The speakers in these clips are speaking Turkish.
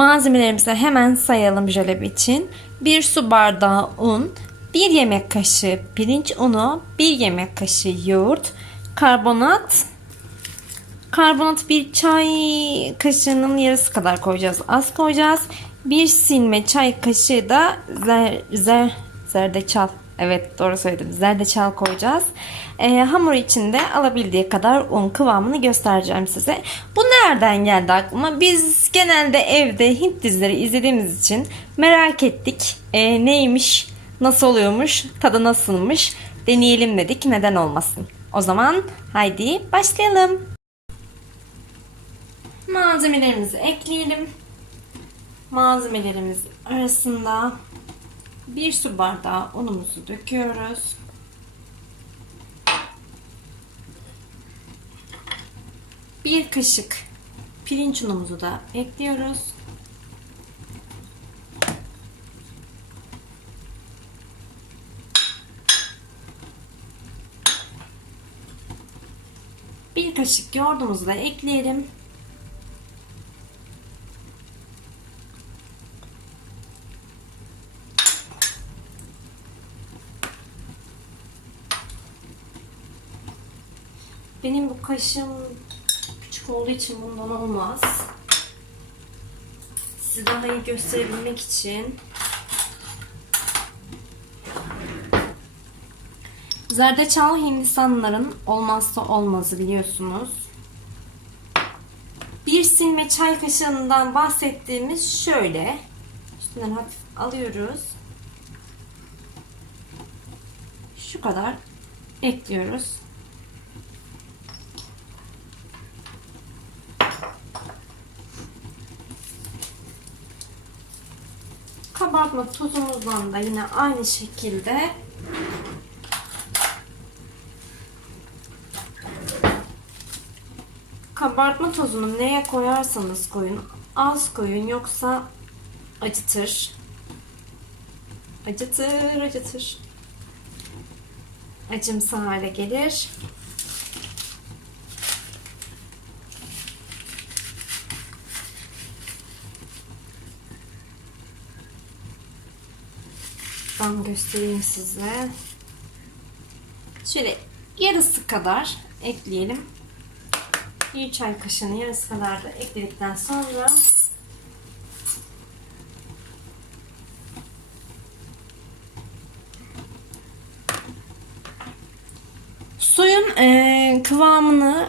Malzemelerimizi hemen sayalım jöle için. 1 su bardağı un, 1 yemek kaşığı pirinç unu, 1 yemek kaşığı yoğurt, karbonat. Karbonat bir çay kaşığının yarısı kadar koyacağız. Az koyacağız. 1 silme çay kaşığı da zerdeçal. Evet, doğru söyledim. Zerdeçal koyacağız. Hamur içinde alabildiği kadar un kıvamını göstereceğim size. Bu nereden geldi aklıma? Biz genelde evde Hint dizileri izlediğimiz için merak ettik. Neymiş? Nasıl oluyormuş? Tadı nasılmış? Deneyelim dedik. Neden olmasın? O zaman haydi başlayalım. Malzemelerimizi ekleyelim. Malzemelerimiz arasında 1 su bardağı unumuzu döküyoruz. Bir kaşık pirinç unumuzu da ekliyoruz. Bir kaşık yoğurdumuzu da ekleyelim. Benim bu kaşığım küçük olduğu için bundan olmaz. Size daha iyi gösterebilmek için zerdeçal Hindistanlıların olmazsa olmazı biliyorsunuz. Bir silme çay kaşığından bahsettiğimiz şöyle. Üstünden hafif alıyoruz. Şu kadar ekliyoruz. Kabartma tozumuzdan da yine aynı şekilde kabartma tozunu neye koyarsanız koyun, az koyun, yoksa acıtır. Acıtır. Acımsı hale gelir. Ben göstereyim size. Şöyle yarısı kadar ekleyelim. Bir çay kaşığının yarısı kadar da ekledikten sonra suyun kıvamını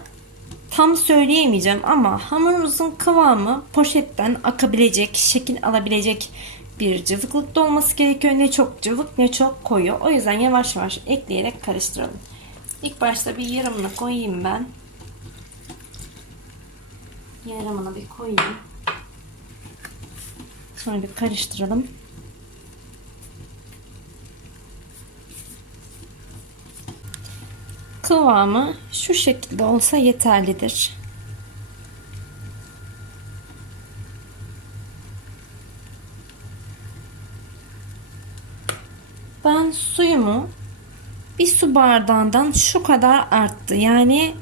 tam söyleyemeyeceğim ama hamurumuzun kıvamı poşetten akabilecek, şekil alabilecek bir cıvıklıkta olması gerekiyor. Ne çok cıvık ne çok koyu. O yüzden yavaş yavaş ekleyerek karıştıralım. İlk başta bir yarımını koyayım ben. Yarımını bir koyayım. Sonra bir karıştıralım. Kıvamı şu şekilde olsa yeterlidir. Ben suyumu bir su bardağından şu kadar arttı. Yani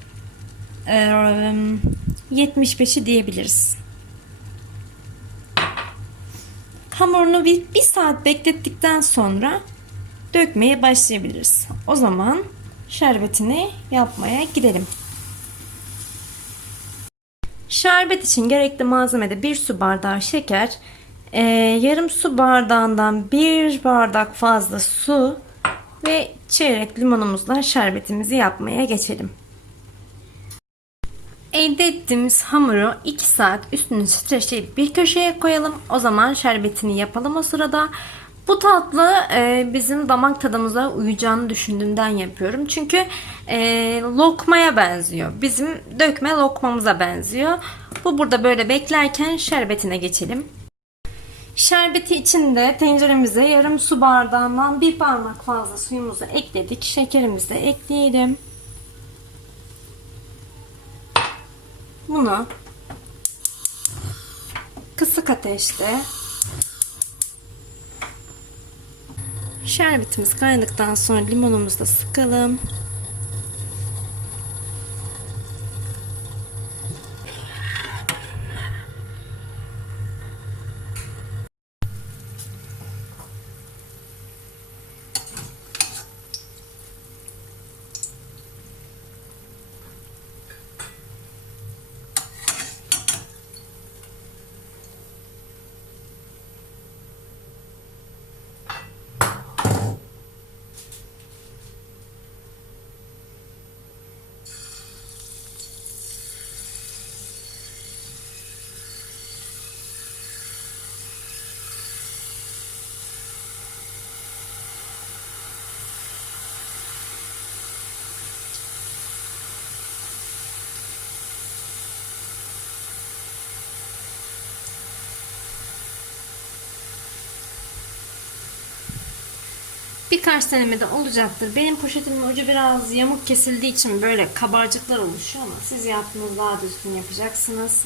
75'i diyebiliriz. Hamurunu bir saat beklettikten sonra dökmeye başlayabiliriz. O zaman şerbetini yapmaya gidelim. Şerbet için gerekli malzemede 1 su bardağı şeker, yarım su bardağından 1 bardak fazla su ve çeyrek limonumuzla şerbetimizi yapmaya geçelim. Elde ettiğimiz hamuru 2 saat üstünü streçleyip bir köşeye koyalım. O zaman şerbetini yapalım o sırada. Bu tatlı bizim damak tadımıza uyacağını düşündüğümden yapıyorum. Çünkü lokmaya benziyor. Bizim dökme lokmamıza benziyor. Bu burada böyle beklerken şerbetine geçelim. Şerbeti için de tenceremize yarım su bardağından 1 parmak fazla suyumuzu ekledik. Şekerimizi de ekleyelim. Bunu kısık ateşte şerbetimiz kaynadıktan sonra limonumuzu da sıkalım. Birkaç denemede olacaktır. Benim poşetimin ucu biraz yamuk kesildiği için böyle kabarcıklar oluşuyor ama siz yaptığınız daha düzgün yapacaksınız.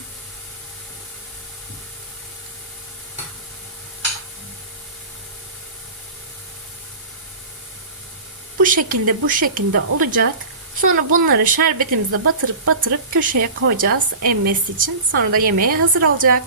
Bu şekilde olacak. Sonra bunları şerbetimize batırıp köşeye koyacağız emmesi için. Sonra da yemeğe hazır olacak.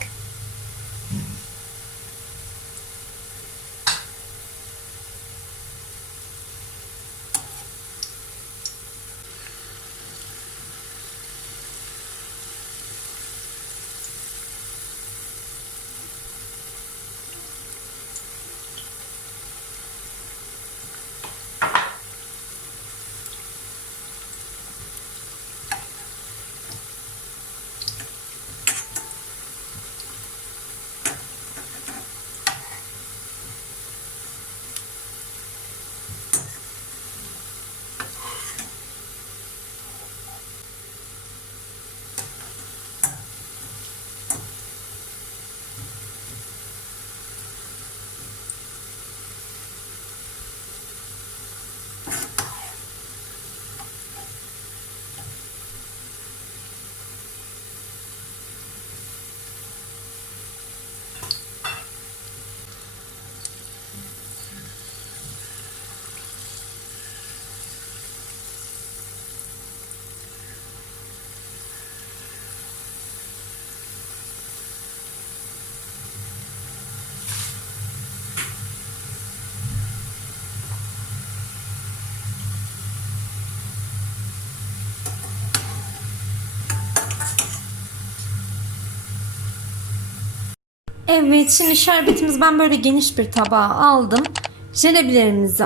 Evet, şimdi şerbetimizi ben böyle geniş bir tabağa aldım. Jelebilerimizi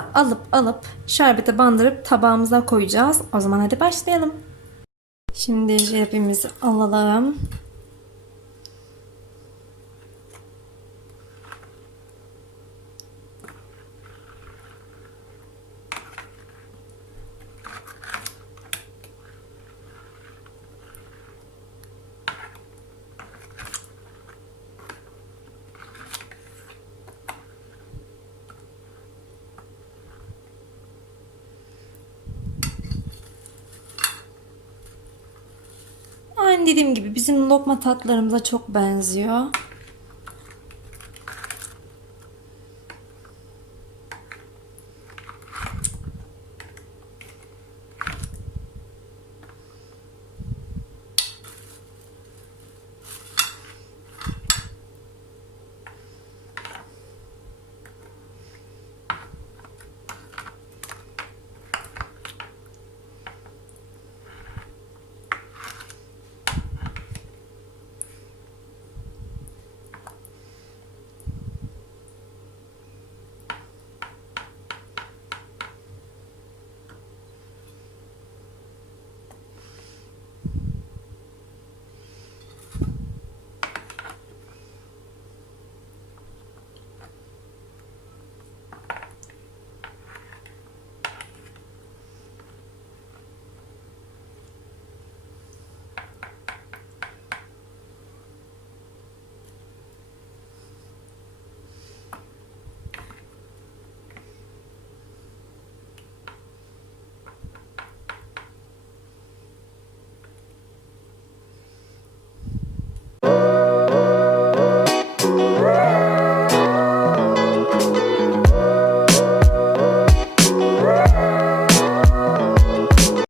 alıp şerbete bandırıp tabağımıza koyacağız. O zaman hadi başlayalım. Şimdi jelibimizi alalım. Aynı dediğim gibi bizim lokma tatlarımıza çok benziyor.